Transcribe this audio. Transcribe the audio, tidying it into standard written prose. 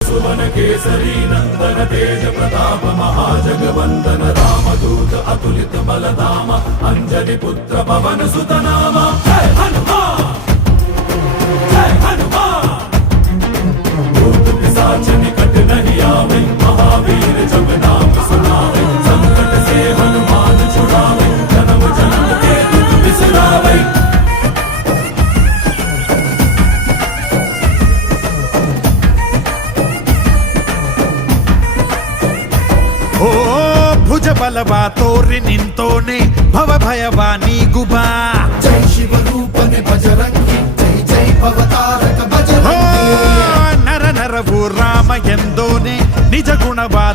सुवन केसरी नंदन तेज प्रताप महाजगवंदन रामदूत अतुलित बलधाम अंजनी पुत्र पवन सुत नाम जय हनुमान जय हनुमान। भूत पिशाच निकट नहीं आवे महावीर जब नाम सुनावे संकट से हनुमान छुड़ावे जन्म जन्म के दुख बिसरावे। ಓ ಭುಜ ಬಲವಾ ತೋರಿ ನಿಂತೋನೆ ಭವ ಭಯವಾ ನೀಗುಬಾ ಜೈ ಶಿವ ರೂಪನೆ ಬಜರಂಗಿ ಜೈ ಜೈ ಭವತಾರಕ ಬಜರಂಗಿ ನರ ನರವು ರಾಮ ಎಂದೋನೆ ನಿಜ ಗುಣವಾ